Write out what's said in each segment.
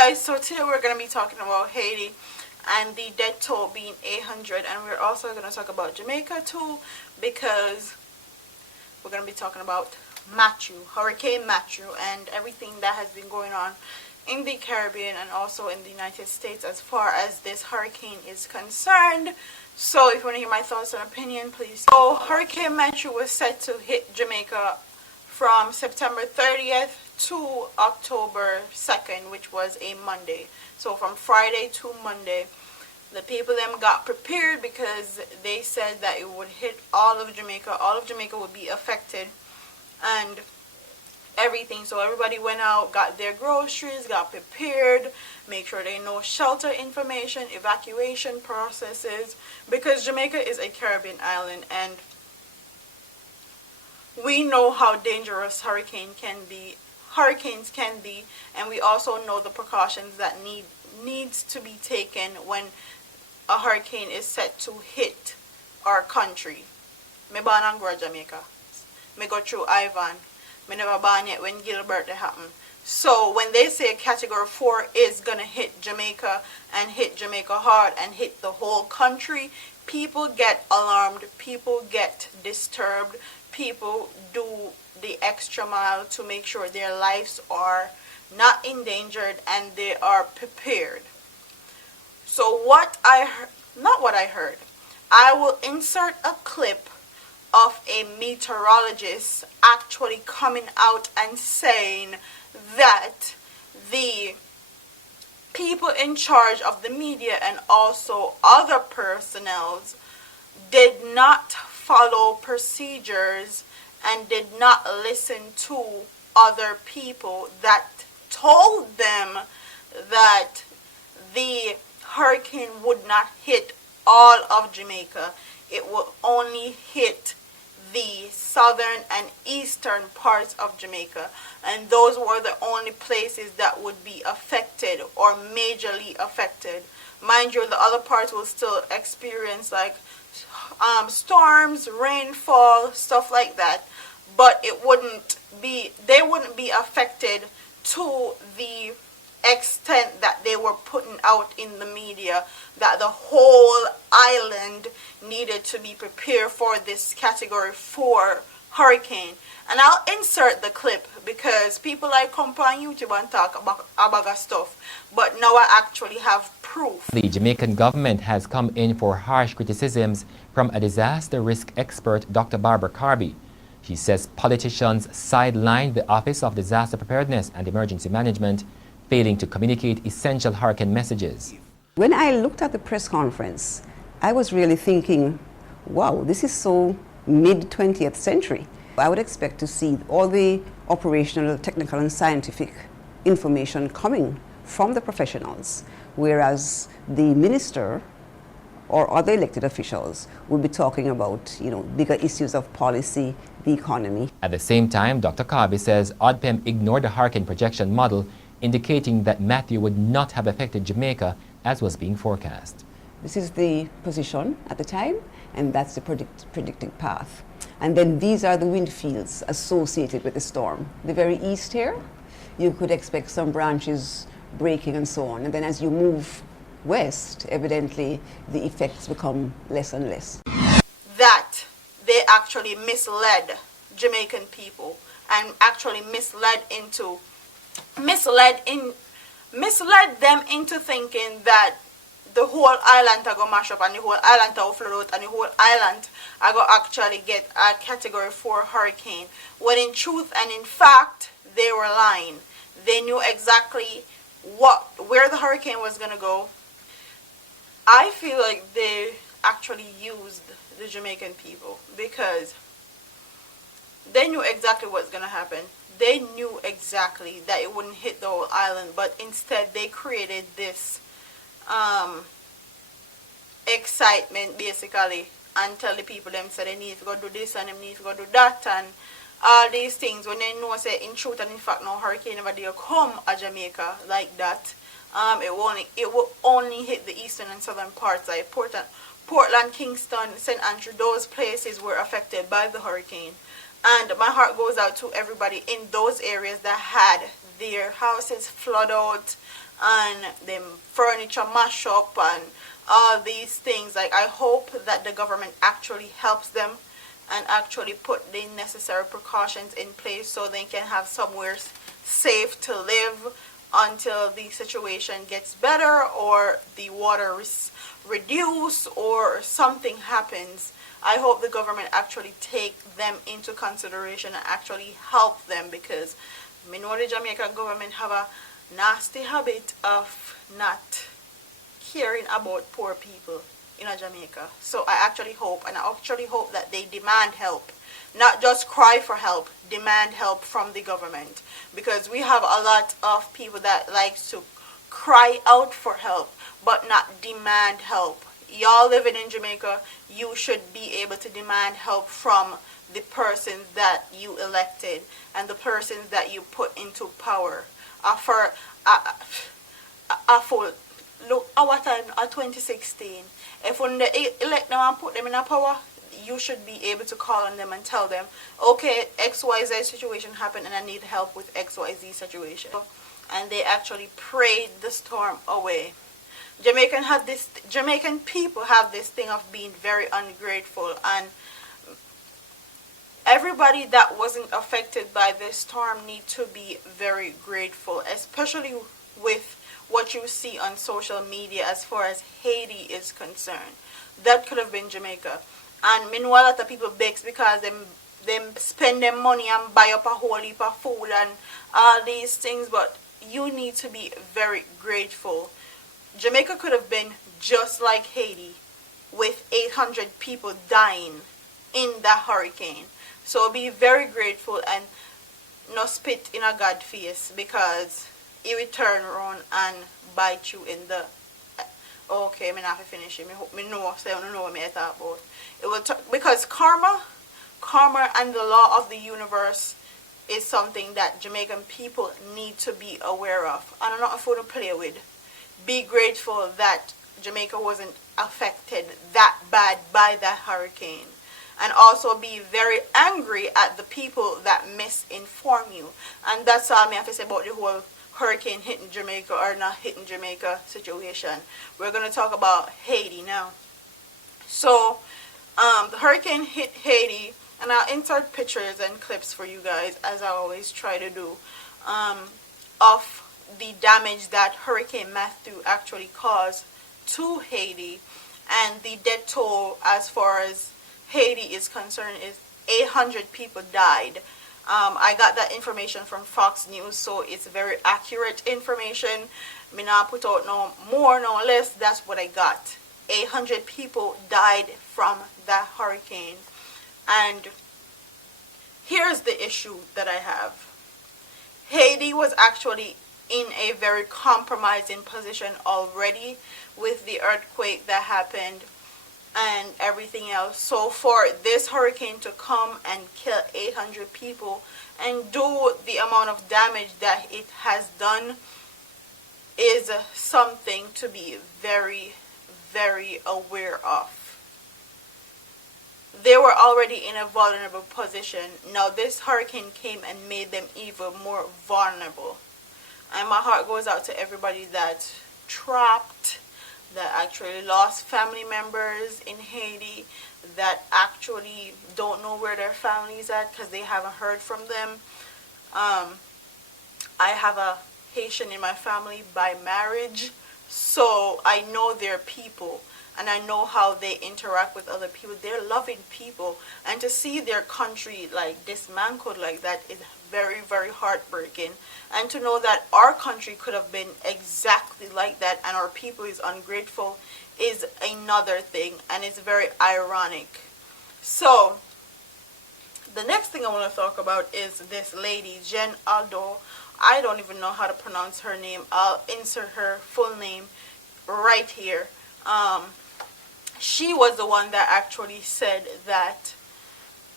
guys, so today we're going to be talking about Haiti and the death toll being 800, and we're also going to talk about Jamaica too, because we're going to be talking about Matthew, Hurricane Matthew, and everything that has been going on in the Caribbean and also in the United States as far as this hurricane is concerned. So if you want to hear my thoughts and opinion, please. So Hurricane Matthew was set to hit Jamaica from September 30th to October 2nd, which was a Monday. So from Friday to Monday, the people them got prepared because they said that it would hit all of Jamaica. All of Jamaica would be affected and everything. So everybody went out, got their groceries, got prepared, make sure they know shelter information, evacuation processes, because Jamaica is a Caribbean island and we know how dangerous hurricanes can be, and we also know the precautions that needs to be taken when a hurricane is set to hit our country. Me born and grow Jamaica. Me go through Ivan. Me never born yet when Gilbert happened. So when they say category 4 is gonna hit Jamaica and hit Jamaica hard and hit the whole country, people get alarmed, people get disturbed, people do the extra mile to make sure their lives are not endangered and they are prepared. So I will insert a clip of a meteorologist actually coming out and saying that the people in charge of the media and also other personnel did not follow procedures and did not listen to other people that told them that the hurricane would not hit all of Jamaica. It will only hit the southern and eastern parts of Jamaica, and those were the only places that would be affected or majorly affected. Mind you, the other parts will still experience like storms, rainfall, stuff like that, but they wouldn't be affected to the extent that they were putting out in the media that the whole island needed to be prepared for this category 4 hurricane. And I'll insert the clip because people like come on YouTube and talk about stuff, but now I actually have proof. The Jamaican government has come in for harsh criticisms from a disaster risk expert, Dr. Barbara Carby. She says politicians sidelined the Office of Disaster Preparedness and Emergency Management, failing to communicate essential hurricane messages. When I looked at the press conference, I was really thinking, wow, this is so mid-20th century. I would expect to see all the operational, technical, and scientific information coming from the professionals, whereas the minister or other elected officials will be talking about, bigger issues of policy, the economy. At the same time, Dr. Carby says ODPEM ignored the hurricane projection model, indicating that Matthew would not have affected Jamaica as was being forecast. This is the position at the time, and that's the predicted path. And then these are the wind fields associated with the storm. The very east here, you could expect some branches breaking and so on. And then as you move west, evidently the effects become less and less. That they actually misled Jamaican people and actually misled them into thinking that the whole island are gonna mash up and the whole island are flood out and the whole island are gonna actually get a category 4 hurricane, when in truth and in fact they were lying. They knew exactly where the hurricane was gonna go. I feel like they actually used the Jamaican people because they knew exactly what's gonna happen. They knew exactly that it wouldn't hit the whole island, but instead they created this excitement basically and tell the people them say they need to go do this and they need to go do that and all these things, when they know say in truth and in fact no hurricane never did come at Jamaica like that. It will only hit the eastern and southern parts like Portland, Kingston, St. Andrew. Those places were affected by the hurricane. And my heart goes out to everybody in those areas that had their houses flooded out, and them furniture mash up and all these things. Like, I hope that the government actually helps them and actually put the necessary precautions in place so they can have somewhere safe to live until the situation gets better or the water is reduced or something happens. I hope the government actually take them into consideration and actually help them, because I know the Jamaican government have a nasty habit of not caring about poor people in Jamaica. So I actually hope that they demand help, not just cry for help, demand help from the government, because we have a lot of people that likes to cry out for help but not demand help. Y'all living in Jamaica, you should be able to demand help from the persons that you elected and the persons that you put into power. Look, our time at 2016, if when they elect them and put them in a power, you should be able to call on them and tell them, okay, XYZ situation happened and I need help with XYZ situation. And they actually prayed the storm away. Jamaican people have this thing of being very ungrateful, and everybody that wasn't affected by this storm need to be very grateful, especially with what you see on social media as far as Haiti is concerned. That could have been Jamaica. And meanwhile, a lot of people begs because them spend their money and buy up a whole heap of food and all these things, but you need to be very grateful. Jamaica could have been just like Haiti, with 800 people dying in that hurricane. So be very grateful and not spit in a God face, because it will turn around and bite you in the... Okay, I'm not have to finish it. I know what I'm talking about. It will because karma and the law of the universe is something that Jamaican people need to be aware of. And I'm not going to play with. Be grateful that Jamaica wasn't affected that bad by that hurricane. And also be very angry at the people that misinform you. And that's all I have to say about the whole hurricane hitting Jamaica or not hitting Jamaica situation. We're going to talk about Haiti now. So, the hurricane hit Haiti, and I'll insert pictures and clips for you guys, as I always try to do, of the damage that Hurricane Matthew actually caused to Haiti. And the death toll as far as Haiti is concerned is 800 people died. I got that information from Fox News, so it's very accurate information. Me not put out no more, no less. That's what I got. 800 people died from that hurricane. And here's the issue that I have. Haiti was actually in a very compromising position already with the earthquake that happened and everything else. So for this hurricane to come and kill 800 people and do the amount of damage that it has done is something to be very, very aware of. They were already in a vulnerable position. Now this hurricane came and made them even more vulnerable. And my heart goes out to everybody that's trapped, that actually lost family members in Haiti, that actually don't know where their family's at because they haven't heard from them. I have a Haitian in my family by marriage, so I know their people and I know how they interact with other people. They're loving people, and to see their country like dismantled like that is very, very heartbreaking. And to know that our country could have been exactly like that and our people is ungrateful is another thing, and it's very ironic. So the next thing I want to talk about is this lady, Jen Aldo. I don't even know how to pronounce her name. I'll insert her full name right here. She was the one that actually said that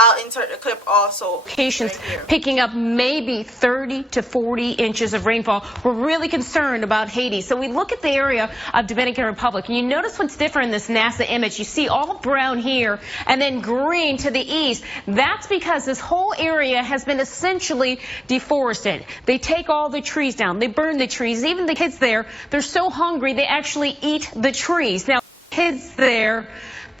I'll insert the clip also Locations right here. picking up maybe 30 to 40 inches of rainfall. We're really concerned about Haiti. So we look at the area of Dominican Republic, and you notice what's different in this NASA image. You see all brown here and then green to the east. That's because this whole area has been essentially deforested. They take all the trees down. They burn the trees. Even the kids there, they're so hungry they actually eat the trees. Now, kids there,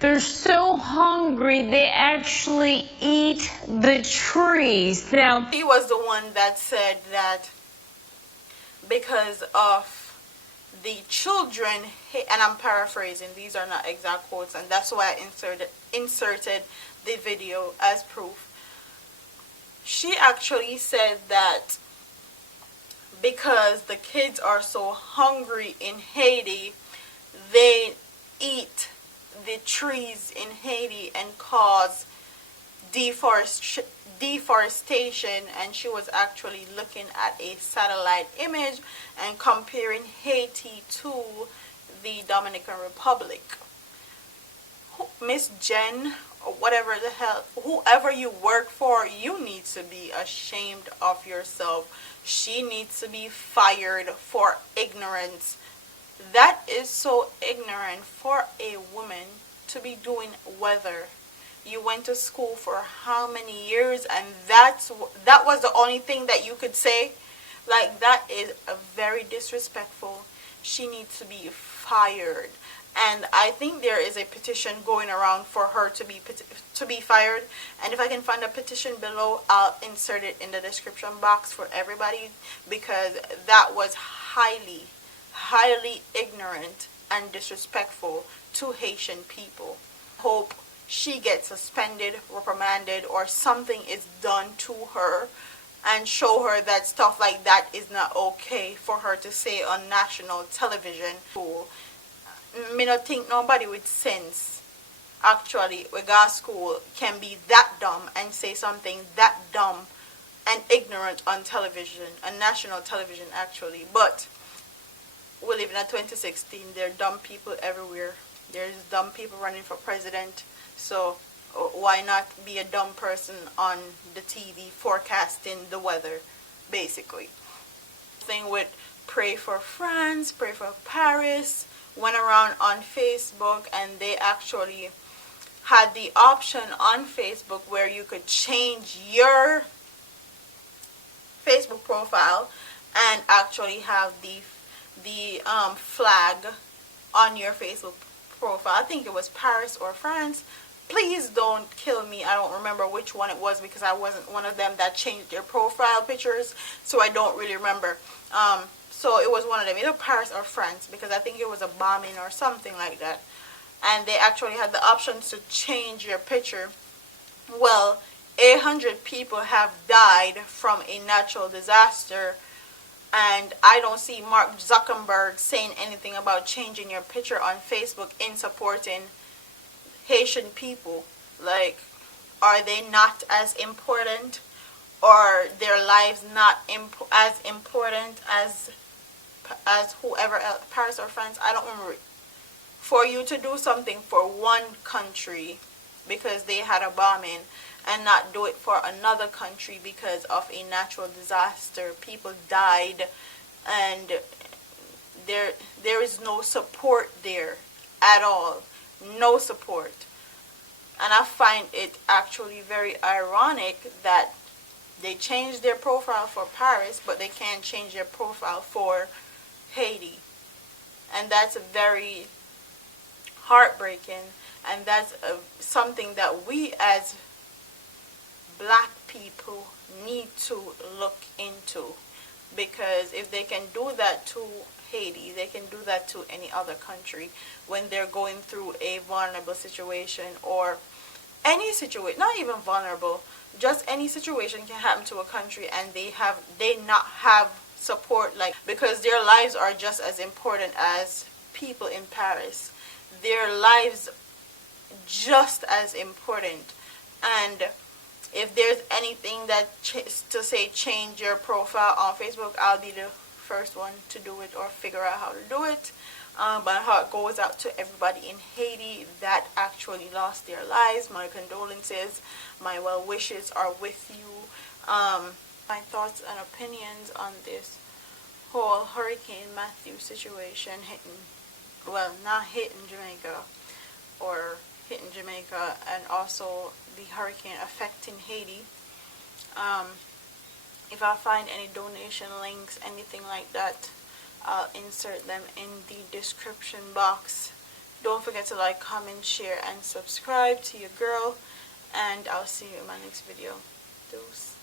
they're so hungry they actually eat the trees. Now, He was the one that said that because of the children, and I'm paraphrasing, these are not exact quotes, and that's why I inserted the video as proof. She actually said that because the kids are so hungry in Haiti, they eat the trees in Haiti and cause deforestation, and she was actually looking at a satellite image and comparing Haiti to the Dominican Republic. Miss Jen, or whatever the hell, whoever you work for, you need to be ashamed of yourself. She needs to be fired for ignorance. That is so ignorant for a woman to be doing weather. You went to school for how many years, and that was the only thing that you could say? Like, that is very disrespectful. She needs to be fired. And I think there is a petition going around for her to be fired. And if I can find a petition below, I'll insert it in the description box for everybody, because that was highly ignorant and disrespectful to Haitian people. Hope she gets suspended, reprimanded, or something is done to her, and show her that stuff like that is not okay for her to say on national television. Me not think nobody with sense actually we go to school can be that dumb and say something that dumb and ignorant on television, on national television actually. But we live in a 2016. There are dumb people everywhere. There's dumb people running for president. So why not be a dumb person on the TV forecasting the weather, basically. Thing with Pray for France, Pray for Paris, went around on Facebook, and they actually had the option on Facebook where you could change your Facebook profile and actually have the flag on your Facebook profile. I think it was Paris or France. Please don't kill me. I don't remember which one it was, because I wasn't one of them that changed their profile pictures, so I don't really remember. So it was one of them, either Paris or France, because I think it was a bombing or something like that. And they actually had the options to change your picture. Well, 800 people have died from a natural disaster, and I don't see Mark Zuckerberg saying anything about changing your picture on Facebook in supporting Haitian people. Like, are they not as important, or their lives not as important as whoever else, Paris or France? I don't remember. For you to do something for one country because they had a bombing, and not do it for another country because of a natural disaster, people died, and there is no support there at all. No support. And I find it actually very ironic that they changed their profile for Paris, but they can't change their profile for Haiti. And that's very heartbreaking, and that's something that we as black people need to look into, because if they can do that to Haiti, they can do that to any other country when they're going through a vulnerable situation, or any situation, not even vulnerable, just any situation can happen to a country, and they not have support, like, because their lives are just as important as people in Paris. Their lives just as important. And if there's anything that to say change your profile on Facebook, I'll be the first one to do it or figure out how to do it. My heart goes out to everybody in Haiti that actually lost their lives. My condolences, my well wishes are with you. My thoughts and opinions on this whole Hurricane Matthew situation hitting, well, not hitting Jamaica, or hitting Jamaica, and also the hurricane affecting Haiti. If I find any donation links, anything like that, I'll insert them in the description box. Don't forget to like, comment, share, and subscribe to your girl, and I'll see you in my next video. Deuce.